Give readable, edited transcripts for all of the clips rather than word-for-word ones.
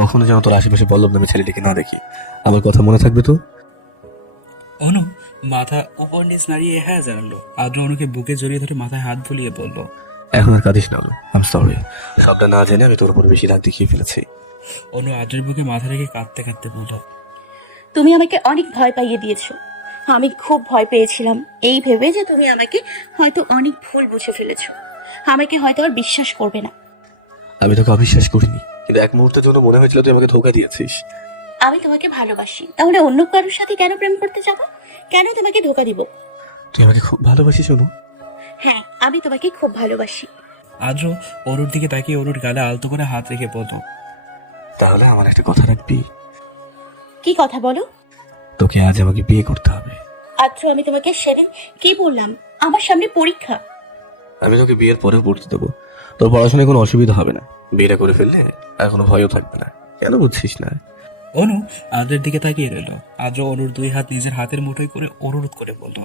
কখনো যেন তোর আশেপাশে পল্লব নামে ছেলেটিকে না দেখি। আমার কথা মনে থাকবে তো? অনু মাথা উপর নিচ নাড়িয়ে হ্যাঁ জানালো। আদ্র অনুকে বুকে জড়িয়ে ধরে মাথায় হাত বুলিয়ে বলল, এখন আর কাঁদিস না অনু, আই এম সরি। সবটা না জেনে আমি তোর উপর বেশি রাগ দেখিয়ে ফেলেছি। অনু আদ্রের বুকে মাথা রেখে কাঁদতে কাঁদতে বলল, তুমি আমাকে অনেক ভয় পাইয়ে দিয়েছো। আমি খুব ভয় পেয়েছিলাম এই ভেবে যে তুমি আমাকে হয়তো অনেক ভুল বুঝে ফেলেছো, আমাকে হয়তো আর বিশ্বাস করবে না। আমি তোকে অবিশ্বাস করিনি, কিন্তু এক মুহূর্তের জন্য মনে হয়েছিল তুই আমাকে ধোকা দিয়েছিস। আমি তোমাকে ভালোবাসি, তাহলে অন্য কারোর সাথে কেন প্রেম করতে যাবো? কেন তোমাকে ধোকা দিব? তুই আমাকে খুব ভালোবাসিস অনু। হ্যাঁ, আমি তোমাকে খুব ভালোবাসি। আদ্র অনুর দিকে তাকিয়ে অনুর গালে আলতো করে হাত রেখে বলল, তাহলে আমার একটা কথা রাখবি? কি কথা বলো? তোকে আজ আমাকে বিয়ে করতে হবে। আচ্ছা, আমি তোমাকে সেদিন কি বললাম? আমার সামনে পরীক্ষা। আমি তোকে বিয়ের পরেও পড়তে দেবো, তোর পড়াশোনায় কোনো অসুবিধা হবে না। বিয়েটা করে ফেললে আর কোনো ভয়ও থাকবে না। কেন বুঝছিস না? অনু আদ্রের দিকে তাকিয়ে রইল। আদ্র অনুর দুই হাত নিজের হাতের মুঠোয় করে অনুরোধ করে বলল,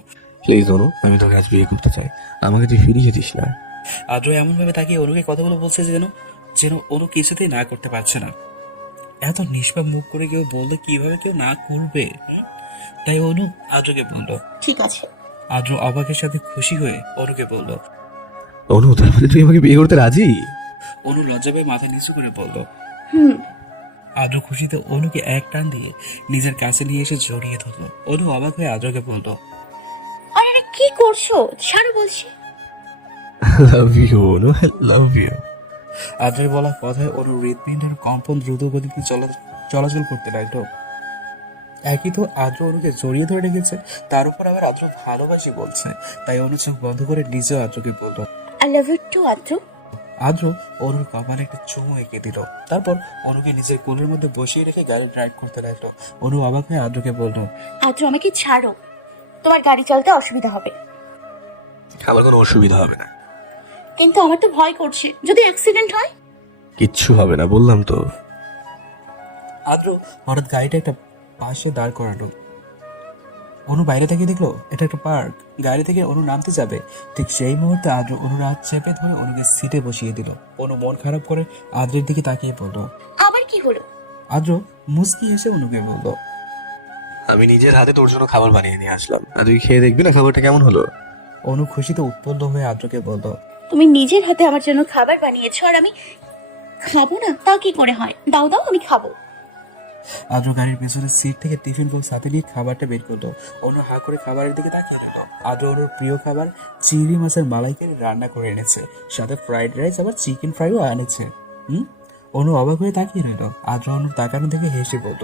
প্লিজ অনু, আমি তোকে আজ বিয়ে করতে চাই, আমাকে তুই ফিরিয়ে দিস না। আদ্র এমন ভাবে তাকিয়ে অনুকে কথাগুলো বলছে যেন যেন অনু কিছুতেই না করতে পারছে না। এত নিষ্পাপ মুখ করে কেউ বললে কিভাবে কেউ না করবে? তাই অনু আদ্রকে বলল। ঠিক আছে। আদ্র অবাকের সাথে খুশি হয়ে অনুকে বলল। অনু, তার মানে তুই আমাকে বিয়ে করতে রাজি? অনু লজ্জা পেয়ে মাথা নিচু করে বলল। হুম। আদ্র খুশিতে অনুকে এক টান দিয়ে নিজের কাছে নিয়ে এসে জড়িয়ে ধরলো। অনু অবাক হয়ে আদ্রকে বলল, আরে আরে, কি করছো? ছাড়ো বলছি। Love you Anu, love you. আদ্রের বলা কথায় অনুর হৃৎপিণ্ডের কম্পন দ্রুত গতিতে চলাচল করতে লাগলো। একই তো আদ্র অনুকে জড়িয়ে ধরে রেখেছে, তার উপর আবার আদ্র ভালোবাসি বলছে। তাই অনু চোখ বন্ধ করে নিজেও আদ্রকে বলল। আই লাভ ইউ টু আদ্র। আদ্র অনুর কপালে একটা চুমু এঁকে দিল। তারপর অনুকে নিজের কোলের মধ্যে বসিয়ে রেখে গাড়ি ড্রাইভ করতে লাগলো। অনু অবাক হয়ে আদ্রকে বলল, আদ্র, আমাকে ছাড়ো, তোমার গাড়ি চালাতে অসুবিধা হবে। আমার কোনো অসুবিধা হবে না। কিন্তু আমার তো ভয় করছে, যদি অ্যাক্সিডেন্ট হয়। কিচ্ছু হবে না, বললাম তো। আদ্র হঠাৎ গাড়িটা একটা পাশে দাঁড় করালো। অনু বাইরে থেকে দেখলো এটা একটা পার্ক। গাড়ি থেকে অনু নামতে যাবে, ঠিক সেই মুহূর্তে আদ্র অনুর হাত চেপে ধরে অনুকে সিটে বসিয়ে দিল। অনু মন খারাপ করে আদ্রের দিকে তাকিয়ে পড়ল। আবার কি হলো? আদ্র মুস্কি হেসে অনুকে বলল, আমি নিজের হাতে তোর জন্য খাবার বানিয়ে নিয়ে আসলাম, আর তুই খেয়ে দেখবি না খাবারটা কেমন হলো। অনু খুশিতে উৎপন্ন হয়ে আদ্রকে বলল, তুমি নিজের হাতে আমার জন্য খাবার বানিয়েছো আর আমি খাবো না? তা কি করে হয়? দাও দাও, আমি খাবো। আদ্র গাড়ির পেছনের সিট থেকে টিফিন বক্স হাতে নিয়ে খাবারটা বের করলো। অনু হা করে খাবারের দিকে তাকিয়ে রইল। আদ্র অনুর প্রিয় খাবার চিংড়ি মাছের মালাইকারি রান্না করে এনেছে, সাথে ফ্রাইড রাইস আবার চিকেন ফ্রাইও এনেছে। অনু অবাক হয়ে তাকিয়ে রইল। আদ্র অনুর তাকানো দেখে হেসে বলল,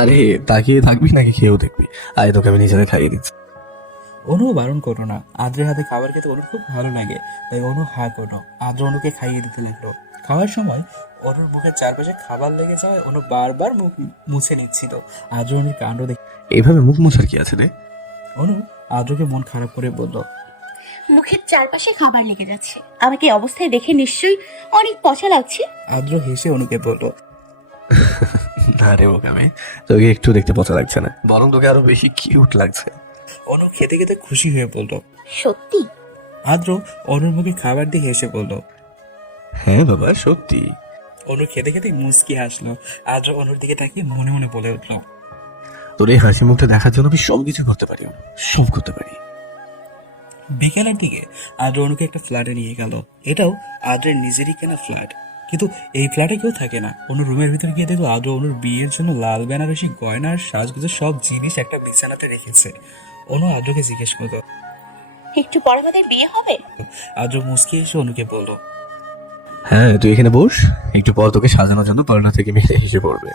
আরে তাকিয়ে থাকবি নাকি খেয়েও দেখবি? আয় তোকে আমি নিজেরা খাইয়ে দিচ্ছি। অনু বারণ করো না। আদ্রের হাতে খাবার খেতে অনুর খুব ভালো লাগে, তাই অনু হা করলো। আদ্র অনুকে খাইয়ে দিতে লাগলো। খাওয়ার সময় অনুর মুখের চারপাশে খাবার লেগে যাওয়ায় অনু বারবার মুখ মুছে নিচ্ছিল। আদ্র অনুর কাণ্ড দেখে এইভাবে মুখ মোছার কি আছে রে? অনু আদ্রকে মন খারাপ করে বলল, মুখের চারপাশে খাবার লেগে যাচ্ছে, আমাকে এই অবস্থায় দেখে নিশ্চয়ই অনেক পচা লাগছে। আদ্র হেসে অনুকে বলল, না রে বোকামে, তোকে একটু দেখতে পচা লাগছে না, বরং তোকে আরো বেশি কিউট লাগছে। অনু খেতে খেতে খুশি হয়ে বলল। সত্যি? আদ্র অনুর মুখে খাবার দিয়ে হেসে বলল। হ্যাঁ বাবা, সত্যি। অনু খেতে খেতে মুচকি হাসলো। আদ্র অনুর দিকে তাকিয়ে মনে মনে বলে উঠল, তোর এই হাসি মুখটা দেখার জন্য আমি সবকিছু করতে পারি, সব করতে পারি। বিকেলের দিকে আদ্র অনুকে একটা ফ্ল্যাটে নিয়ে গেল। এটাও আদ্রের নিজেরই কেনা ফ্ল্যাট, কিন্তু এই ফ্ল্যাটে কেউ থাকে না। অনু রুমের ভিতরে গিয়ে দেখলো আদ্র অনুর বিয়ের জন্য লাল বেনারসি গয়না আর সাজগুজের সব জিনিস একটা বিছানাতে রেখেছে। অনু আদ্রকে জিজ্ঞেস করলো। একটু পর আমাদের বিয়ে হবে? আদ্র মুচকি এসে অনুকে বলল, হ্যাঁ, তুই এখানে বস, একটু পর তোকে সাজানোর জন্য পালনা থেকে মেয়ে এসে পড়বে।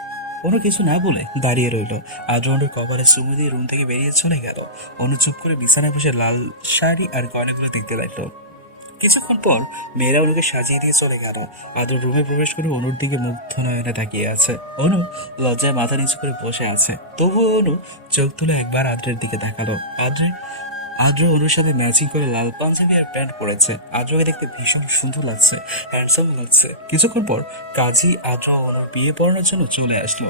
অনু কিছু না বলে দাঁড়িয়ে রইল। আদ্র অনুর কপালে চুমু দিয়ে রুম থেকে বেরিয়ে চলে গেল। অনু চুপ করে বিছানায় বসে লাল শাড়ি আর গয়নাগুলো দেখতে লাগলো। কিছুক্ষণ পর মেয়েরা অনুকে সাজিয়ে দিয়ে চলে গেল। আদ্র রুমে প্রবেশ করে অনুর দিকে মুগ্ধ নয়নে তাকিয়ে আছে। অনু লজ্জায় মাথা নিচু করে বসে আছে, তবুও অনু চোখ তুলে একবার আদ্রের দিকে তাকালো। আদ্র অনুর সাথে ম্যাচিং করে লাল পাঞ্জাবি আর প্যান্ট পরেছে। আদ্রকে দেখতে ভীষণ সুন্দর লাগছে, হ্যান্ডসাম লাগছে। কিছুক্ষণ পর কাজী আদ্র অনুর বিয়ে পড়ানোর জন্য চলে আসলো।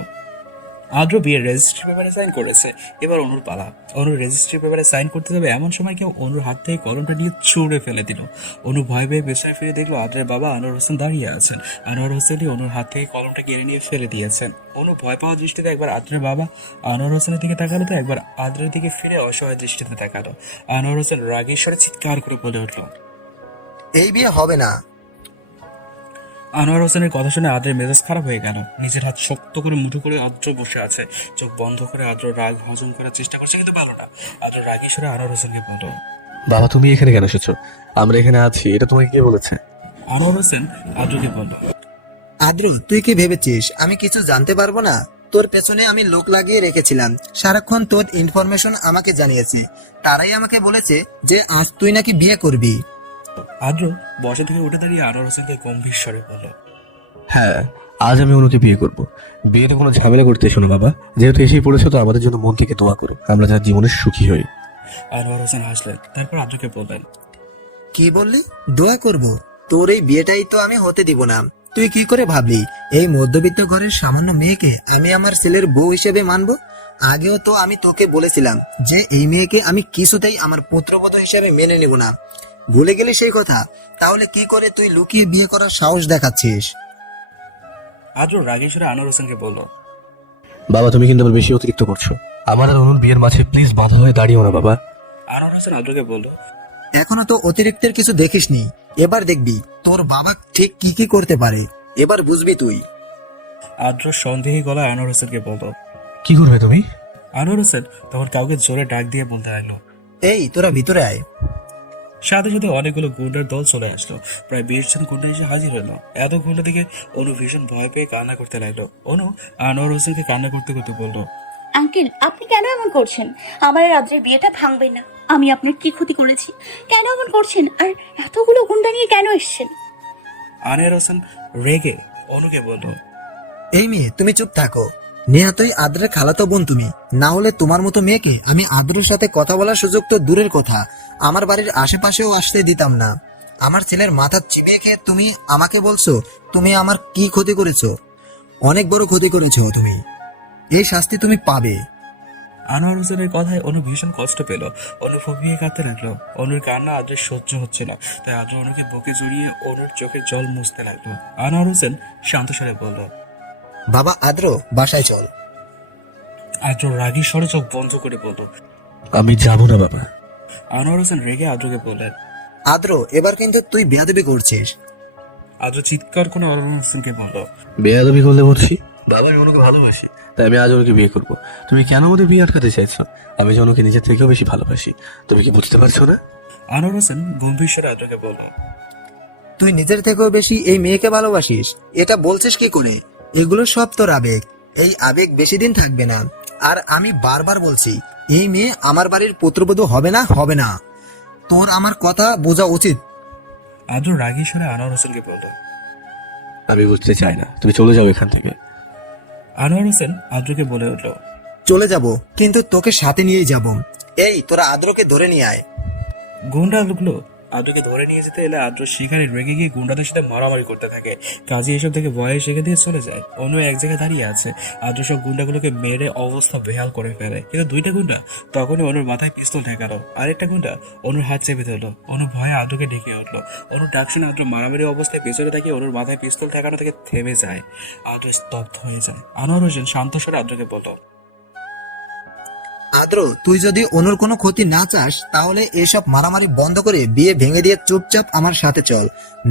আদ্র বিয়ের রেজিস্ট্রি পেপারে সাইন করেছে, এবার অনুর পালা। অনুর রেজিস্ট্রি পেপারে সাইন করতে যাবে এমন সময় কেউ অনুর হাত থেকে কলমটা নিয়ে ছুঁড়ে ফেলে দিল। অনু ভয় পেয়ে পেছনে ফিরে দেখলো আদ্রের বাবা আনোয়ার হোসেন দাঁড়িয়ে আছেন। আনোয়ার হোসেনই অনুর হাত থেকে কলমটা কেড়ে নিয়ে ফেলে দিয়েছেন। অনু ভয় পাওয়া দৃষ্টিতে একবার আদ্রের বাবা আনোয়ার হোসেনের দিকে তাকালো, তো একবার আদ্রের দিকে ফিরে অসহায় দৃষ্টিতে তাকালো। আনোয়ার হোসেন রাগেশ্বরে চিৎকার করে বলে উঠল, এই বিয়ে হবে না। আনোয়ার হোসেনের কথা শুনে আদ্রের মেজাজ খারাপ হয়ে গেল। নিজের হাত শক্ত করে মুঠো করে আদ্র বসে আছে, চোখ বন্ধ করে আদ্র রাগ হজম করার চেষ্টা করছে, কিন্তু পারল না। আদ্র রাগেশ্বরে আনোয়ার হোসেনকে বলল, বাবা তুমি এখানে কেন এসেছো? আমরা এখানে আছি, এটা তোমাকে কে বলেছে? আনোয়ার হোসেন আদ্রকে বলল, আদ্র, তুই কি ভেবেছিস আমি কিছু জানতে পারবো না? তোর পেছনে আমি লোক লাগিয়ে রেখেছিলাম, সারাক্ষণ তোর ইনফরমেশন আমাকে জানিয়েছে। তারাই আমাকে বলেছে যে আজ তুই নাকি বিয়ে করবি। আদ্র বসা থেকে উঠে দাঁড়িয়ে আনোয়ার হোসেনকে গম্ভীর স্বরে বলল, হ্যাঁ, আজ আমি অনুকে বিয়ে করব। বিয়েতে কোনো ঝামেলা করতে এসো না বাবা, যেহেতু এসেই পড়েছো তো আমাদের জন্য মন থেকে দোয়া করো, আমরা যার জীবনে সুখী হই। আনোয়ার হোসেন হাসলেন, তারপর আদ্রকে বললেন, কি বললি? দোয়া করব? তোর এই বিয়েটাই তো আমি হতে দিব না। তুই কি করে ভাবলি এই মধ্যবিত্ত ঘরের সামান্য মেয়েকে আমি আমার ছেলের বউ হিসেবে মানবো? আগেও তো আমি তোকে বলেছিলাম যে এই মেয়েকে আমি কিছুতেই আমার পুত্রবধূ হিসেবে মেনে নেব না। ভুলে গেলি সেই কথা? তাহলে কি করে তুই লুকিয়ে বিয়ে করার সাহস দেখাচ্ছিস? আদ্র রাগেশ্বরে আনোয়ার হোসেনকে বলল, বাবা তুমি কিন্তু আবার বেশি অতিরিক্ত করছো। আমার আর অনুর বিয়ের মাঝে প্লিজ বাধা হয়ে দাঁড়িও না বাবা। আনোয়ার হোসেন আদ্রকে বলল, এখনো তো অতিরিক্তের কিছু দেখিসনি, এবার দেখবি তোর বাবা ঠিক কি কি করতে পারে, এবার বুঝবি তুই। আদ্র সন্দেহী গলায় আনোয়ার হোসেনকে বলল। কি করবে তুমি? আনোয়ার হোসেন তখন কাউকে জোরে ডাক দিয়ে বলতে লাগলো, এই তোরা ভিতরে আয়। সাথে সাথে অনেকগুলো গুন্ডার দল চলে আসলো। প্রায় 20 জন গুন্ডা এসে হাজির হলো। এত গুন্ডা দেখে অনু ভীষণ ভয় পেয়ে কান্না করতে লাগলো। অনু আনোয়ার হোসেনকে কান্না করতে করতে বলল, আঙ্কেল, আপনি কেন এমন করছেন? আমার আর রাত্রের বিয়েটা ভাঙবেন না। আমি আপনার কি ক্ষতি করেছি? কেন এমন করছেন? আর এতগুলো গুন্ডা নিয়ে কেন এসেছেন? আনোয়ার হোসেন রেগে অনুকে বলল, এই মেয়ে তুমি চুপ থাকো। নেহাতই আদ্রের খালাতো বোন তুমি, না হলে তোমার মতো মেয়েকে আমি আদ্রের সাথে কথা বলার সুযোগ তো দূরের কথা, আমার বাড়ির আশেপাশেও আসতে দিতাম না। আমার ছেলের মাথা চিবিয়ে খেয়ে তুমি আমাকে বলছো তুমি আমার কি ক্ষতি করেছো? অনেক বড় ক্ষতি করেছো তুমি, এই শাস্তি তুমি পাবে। আনোয়ার হোসেনের কথায় অনু ভীষণ কষ্ট পেল। অনু ফুপিয়ে কাঁদতে লাগলো। অনুর কান্না আদ্রের সহ্য হচ্ছে না, তাই আদ্র অনুকে বুকে জড়িয়ে অনুর চোখে জল মুছতে লাগলো। আনোয়ার হোসেন শান্ত স্বরে বলল, বাবা আদ্র, বাসায় চল। আদ্র রাগী স্বরে চোখ বন্ধ করে বলল, আমি যাবো না বাবা। আনোয়ার হোসেন রেগে আদ্রকে বললেন, আদ্র, এবার কিন্তু তুই বেয়াদবি করছিস। আদ্র চিৎকার করে আনোয়ার হোসেনকে বলল, বেয়াদবি করলে বলছি? বাবা আমি অনুকে ভালোবাসি, তাই আমি আজ অনুকে বিয়ে করবো। তুমি কেন আমাদের বিয়ে আটকাতে চাইছো? আমি যে অনুকে নিজের থেকেও বেশি ভালোবাসি, তুমি কি বুঝতে পারছো না? আনোয়ার হোসেন গম্ভীর স্বরে আদ্রকে বলল, তুই নিজের থেকেও বেশি এই মেয়েকে ভালোবাসিস? এটা বলছিস কি করে? এগুলো সব তোর আবেগ, এই আবেগ বেশি দিন থাকবে না। আর আমি বারবার বলছি এই মেয়ে আমার বাড়ির পুত্রবধূ হবে না, হবে না। তোর আমার কথা বোঝা উচিত। আদ্র রাগী স্বরে আনোয়ার হোসেনকে বলল। আমি বুঝতে চাই না, তুমি চলে যাও এখান থেকে। আনোয়ার হোসেন আদ্রকে বলে উঠল, চলে যাব, কিন্তু তোকে সাথে নিয়েই যাব। এই তোরা আদ্রকে ধরে নিয়ে আয়। গুন্ডা লোকগুলো আদ্রকে ধরে নিয়ে যেতে এলে আদ্র সেখানে রেগে গিয়ে গুন্ডাদের সাথে মারামারি করতে থাকে। কাজী এসব থেকে ভয়ে সেখানে দিয়ে চলে যায়। অন্য এক জায়গায় দাঁড়িয়ে আছে। আদ্র সব গুন্ডাগুলোকে মেরে অবস্থা বেহাল করে ফেলে, কিন্তু দুইটা গুন্ডা তখনই অনুর মাথায় পিস্তল ঠেকালো। আরেকটা গুন্ডা অনুর হাত চেপে ধরলো। অনু ভয়ে আদ্রকে ডেকে উঠলো। অনুর ডাক শুনে আদ্র মারামারি অবস্থায় পেছনে তাকিয়ে অনুর মাথায় পিস্তল ঠেকানো থেকে থেমে যায়। আদ্র স্তব্ধ হয়ে যায়। আনোয়ার হোসেন শান্ত স্বরে আদ্রকে বলল, আদ্র, তুই যদি অনুর কোনো ক্ষতি না চাস তাহলে এসব মারামারি বন্ধ করে বিয়ে ভেঙে দিয়ে চুপচাপ আমার সাথে চল,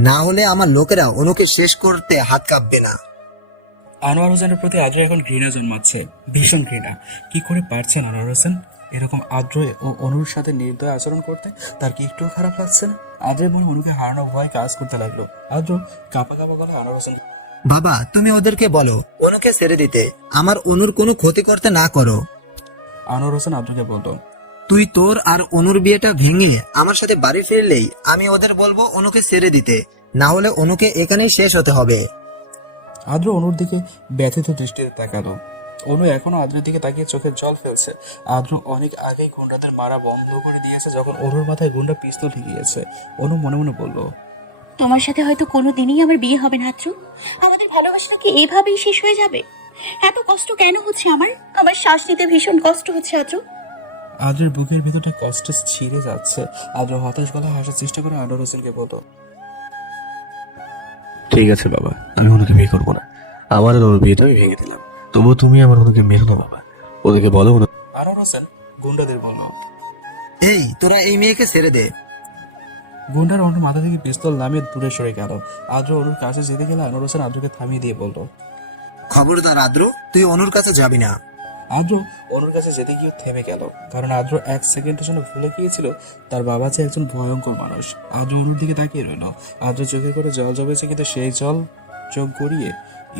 না হলে আমার লোকেরা অনুকে শেষ করতে হাত কাঁপবে না। আনোয়ার হোসেনের প্রতি আদ্র এখন ঘৃণা জন্মাচ্ছে, ভীষণ ঘৃণা। কি করে পারছেন আনোয়ার হোসেন এরকম আদ্র ও অনুর সাথে নির্দয় আচরণ করতে? তার কি একটু খারাপ লাগছে না? আদ্রের মনে অনুকে হারানো ভয় কাজ করতে লাগলো। আদ্র কাঁপা কাঁপা গলায় আনোয়ার হোসেন, বাবা তুমি ওদেরকে বলো অনুকে ছেড়ে দিতে, আমার অনুর কোনো ক্ষতি করতে না করো। আনোয়ার হোসেন আদ্রকে বলল, তুই তোর আর অনুর বিয়েটা ভেঙে আমার সাথে বাড়ি ফিরলেই আমি ওদের বলবো অনুকে ছেড়ে দিতে, না হলে অনুকে এখানেই শেষ হতে হবে। আদ্র অনুর দিকে ব্যথিত দৃষ্টিতে তাকালো। অনু এখনো আদ্রের দিকে তাকিয়ে চোখের জল ফেলছে। আদ্র অনেক আগেই গুন্ডাদের মারা বন্ধ করে দিয়েছে যখন অনুর মাথায় গুন্ডা পিস্তল ঠেকিয়েছে। অনু মনে মনে বলল, তোমার সাথে হয়তো কোনো দিনই আমার বিয়ে হবে না আদ্র। আমাদের ভালোবাসাটা কি এভাবেই শেষ হয়ে যাবে? এত কষ্ট কেন হচ্ছে আমার? আমার শ্বাস নিতে ভীষণ কষ্ট হচ্ছে আদ্র। আদ্রের বুকের ভিতরটা কষ্টে ছিঁড়ে যাচ্ছে। আদ্র হতাশ গলায় হাসার চেষ্টা করে আনোয়ার হোসেনকে বলল, ঠিক আছে বাবা, আমি ওনাকে বিয়ে করবো না। আমার আর ওর বিয়েটা আমি ভেঙে দিলাম। তবুও তুমি আমার ওনাকে মেরো না বাবা। ওদেরকে বলো আনোয়ার হোসেন গুন্ডাদের বলল। এই তোরা এই মেয়েকে ছেড়ে দে। গুন্ডার অনুর মাথা থেকে পিস্তল নামিয়ে দূরে সরে গেল। আদ্র অনুর কাছে যেতে গেলে আনোয়ার হোসেন আদ্রকে থামিয়ে দিয়ে বলল, খবরদার আদ্র, তুই অনুর কাছে যাবি না। আদ্র অনুর কাছে যেতে গিয়ে থেমে গেল, কারণ আদ্র এক সেকেন্ডের জন্য ভুলে গিয়েছিল তার বাবা যে একজন ভয়ঙ্কর মানুষ। আদ্র অনুর দিকে তাকিয়ে রইল। আদ্র চোখে করে জল জমেছে, কিন্তু সেই জল চোখ গড়িয়ে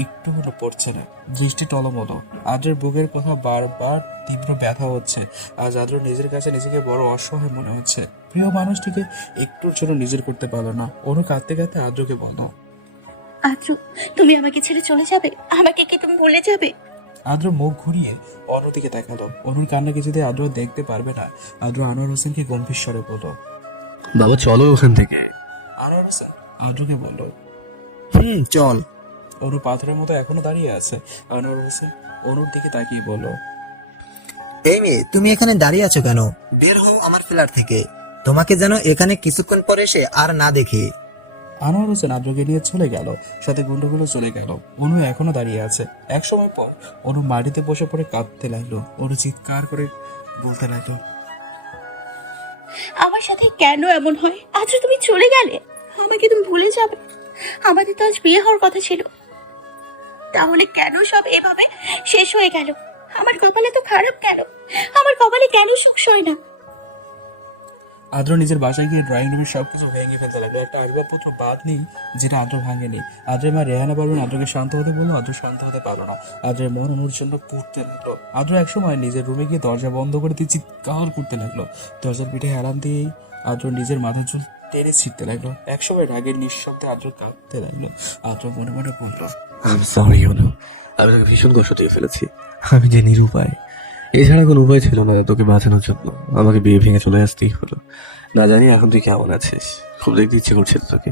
একটু হলো পড়ছে না, দৃষ্টি টলমলো। আদ্রের বুকের কথা বারবার তীব্র ব্যথা হচ্ছে। আজ আদ্র নিজের কাছে নিজেকে বড় অসহায় মনে হচ্ছে। প্রিয় মানুষটিকে একটুর জন্য নিজের করতে পারলো না। অনু কাঁদতে কাঁদতে আদ্রকে বলো, আদ্র, তুমি আমাকে ছেড়ে চলে যাবে? আমাকে কি তুমি ভুলে যাবে? আদ্র মুখ ঘুরিয়ে অনুর দিকে তাকালো। অনুর কান্না কিছুতে আদ্র দেখতে পারবে না। আদ্র আনোয়ার হোসেনকে গম্ভীর স্বরে বলল, বাবা চলো ওখান থেকে। আনোয়ার হোসেন আদ্রকে বলল। চল। অনু পাথরের মতো এখনো দাঁড়িয়ে আছে। আনোয়ার হোসেন অনুর দিকে তাকিয়ে বলল, এই মেয়ে, তুমি এখানে দাঁড়িয়ে আছো কেন? বের হও আমার ফ্ল্যাট থেকে। তোমাকে যেন এখানে কিছুক্ষণ পরে এসে আর না দেখি। আনোয়ার হোসেন আদ্রকে নিয়ে চলে গেল, সাথে গুন্ডগুলো চলে গেল। অনু এখনো দাঁড়িয়ে আছে। এক সময় পর অনু মাটিতে বসে পড়ে কাঁদতে লাগলো। অনু চিৎকার করে বলতে লাগলো, আমার সাথে কেন এমন হয়? আদ্র, তুমি চলে গেলে, আমাকে তুমি ভুলে যাবে? আমাদের তো আজ বিয়ে হওয়ার কথা ছিল, তাহলে কেন সব এভাবে শেষ হয়ে গেল? আমার কপালে তো খারাপ কেন? আমার কপালে কেন সুখ সয় না? আদ্র নিজের বাসায় গিয়ে ড্রয়িং রুমের সবকিছু ভেঙে ফেলতে লাগলো। একটা আসবাবপত্র বাদ নেই যেটা আদ্র ভাঙেনি। আদ্রের মা রেহানা পারবেন আদ্রকে শান্ত হতে বললো, আদ্র শান্ত হতে পারলো না। আদ্রের মন অনুর জন্য পুড়তে লাগলো। আদ্র একসময় নিজের রুমে গিয়ে দরজা বন্ধ করে দিয়ে চিৎকার করতে লাগলো। দরজার পিঠে হেলান দিয়েই আদ্র নিজের মাথার চুল টেনে ছিঁড়তে লাগলো। একসময় রাগের নিঃশব্দে আদ্র কাঁদতে লাগলো। আদ্র মনে মনে বললো, আমি সরি অনু, আমি তোকে ভীষণ কষ্ট দিয়ে ফেলেছি। আমি যে নিরুপায়, এছাড়া কোনো উপায় ছিল না তোকে বাঁচানোর জন্য। আমাকে বিয়ে ভেঙে চলে আসতেই হলো। না জানি এখন তুই কেমন আছিস, খুব দেখতে ইচ্ছে করছে তো তোকে,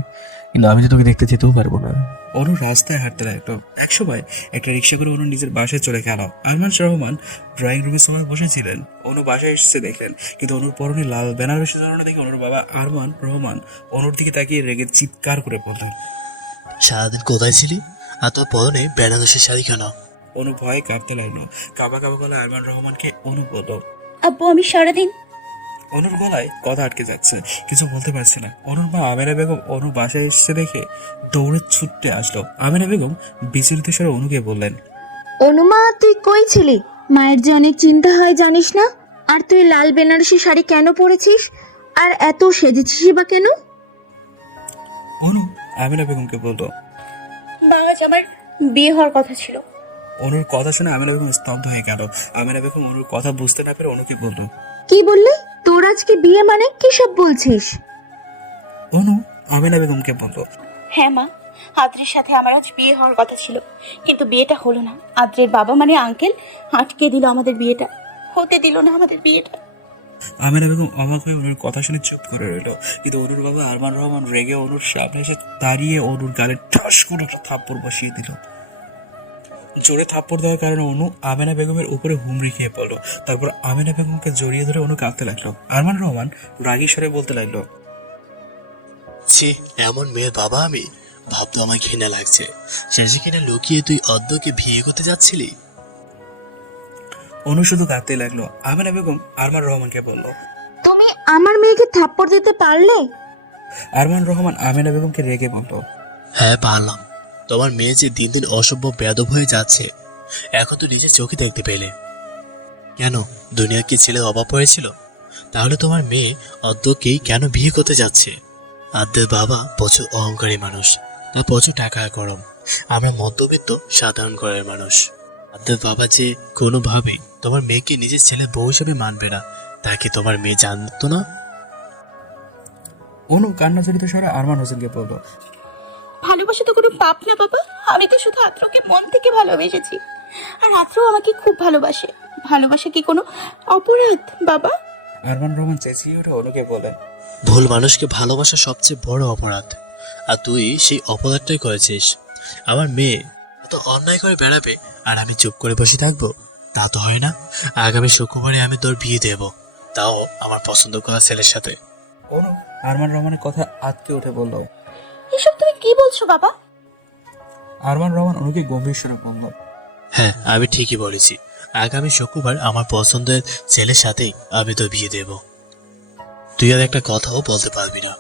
কিন্তু আমি তো তোকে দেখতে যেতেও পারবো না। অনু রাস্তায় হাঁটতে লাগলো। একসময় একটা রিক্সা করে অনু নিজের বাসায় চলে গেল। আরমান রহমান ড্রয়িং রুমে সবাই বসেছিলেন। অনু বাসায় এসেছে দেখলেন, কিন্তু অনুর পরনে লাল বেনারসি জড়ানো দেখে অনুর বাবা আরমান রহমান অনুর দিকে তাকিয়ে রেগে চিৎকার করে বললেন, সারাদিন কোথায় ছিলি? আর তোর পরনে বেনারসি শাড়ি কেন? অনু ভয়ে কাঁপতে লাগলো। কাবা কাবা গলায় আরমান রহমানকে অনু বলল। আব্বু, আমি সারাদিন অনুর গলায় কথা আটকে যাচ্ছে, কিছু বলতে পারছে না। অনুর মা আমেনা বেগম অনু বাসায় এসেছে দেখে দৌড়ে ছুটতে আসলো। আমেনা বেগম বিচলিত স্বরে অনুকে বললেন, অনুমা, তুই কই ছিলি? মায়ের যে অনেক চিন্তা হয় জানিস না? আর তুই লাল বেনারসি শাড়ি কেন পরেছিস? আর এত সেজেছিস বা কেন? অনু আমেনা বেগমকে বলল। বাবা, আজ আমার বিয়ে হওয়ার কথা ছিল। অনুর কথা শুনে আমেনা বেগম স্তব্ধ হয়ে গেল। আমেনা বেগম অনুর কথা বুঝতে না পেরে অনুকে বলল, কি বললি? তোর আজকে বিয়ে মানে কি সব বলছিস? অনু আমেনা বেগমকে বলল, হ্যাঁ মা, আদ্রের সাথে আমার আজ বিয়ে হওয়ার কথা ছিল, কিন্তু বিয়েটা হলো না। আদ্রের বাবা মানে আঙ্কেল আটকে দিল আমাদের বিয়েটা, হতে দিল না আমাদের বিয়েটা। আমেনা বেগম অবাক হয়ে অনুর কথা শুনে চুপ করে রইল। কিন্তু অনুর বাবা আরমান রহমান রেগে অনুর সামনে এসে দাঁড়িয়ে অনুর গালে ঠাস করে একটা থাপ্পড় বসিয়ে দিল। জোরে থাপ্পড় দেওয়ার কারণে অনু আমেনা বেগমের উপরে হুমড়ি খেয়ে পড়লো। তারপর আমেনা বেগমকে জড়িয়ে ধরে অনু কাঁদতে লাগলো। আরমান রহমান রাগী স্বরে বলতে লাগলো, ছি, এমন মেয়ের বাবা আমি? ভাবতো আমার ঘৃণা লাগছে। শেষে কিনা লুকিয়ে তুই অদ্যকে বিয়ে করতে যাচ্ছিলি? অনু শুধু কাঁদতে লাগলো। আমেনা বেগম আরমান রহমানকে বলল, তুমি আমার মেয়েকে থাপ্পড় দিতে পারলে? আরমান রহমান আমেনা বেগমকে রেগে বলল, হ্যাঁ পারলাম। তোমার মেয়ে যে দিন দিন অসভ্য বেয়াদব হয়ে যাচ্ছে, এখন তো নিজের চোখে দেখতে পেলে। কেন, দুনিয়া কি ছেলে অভাব পড়েছিল? তাহলে তোমার মেয়ে অদ্যকেই কেন বিয়ে করতে যাচ্ছে? আদ্যের বাবা প্রচুর অহংকারী মানুষ, তার প্রচুর টাকা গরম। আমরা মধ্যবিত্ত সাধারণ ঘরের মানুষ। আদ্যের বাবা যে কোনোভাবে তোমার মেয়েকে নিজের ছেলে বউ হিসেবে মানবে না, তা কি তোমার মেয়ে জানতো না? অনু কান্না জড়িত স্বরে আরমান হোসেনকে বলল, ভালোবাসা তো কোনো পাপ না বাবা, আমি তো শুধু আদ্রকে মন থেকে ভালোবেসেছি, আর আদ্র আমাকে খুব ভালোবাসে। ভালোবাসা কি কোনো অপরাধ বাবা? আরমান রহমান চেঁচিয়ে উঠে অনুকে বলেন, ভুল মানুষকে ভালোবাসা সবচেয়ে বড় অপরাধ, আর তুই সেই অপরাধটাই করেছিস। আমার মেয়ে এত অন্যায় করে বেড়াবে আর আমি চুপ করে বসে থাকবো? তা তো হয় না। আগামী শুক্রবারে আমি তোর বিয়ে দেব, তাও আমার পছন্দ করা ছেলের সাথে। অনু আরমান রহমানের কথা আটকে উঠে বলল। এসব তুমি কি বলছো বাবা? আরমান রহমান অনুকে গম্ভীর স্বরে বলল। হ্যাঁ, আমি ঠিকই বলেছি। আগামী শুক্রবার আমার পছন্দের ছেলের সাথেই আমি তোর বিয়ে দেব। তুই আর একটা কথাও বলতে পারবি না।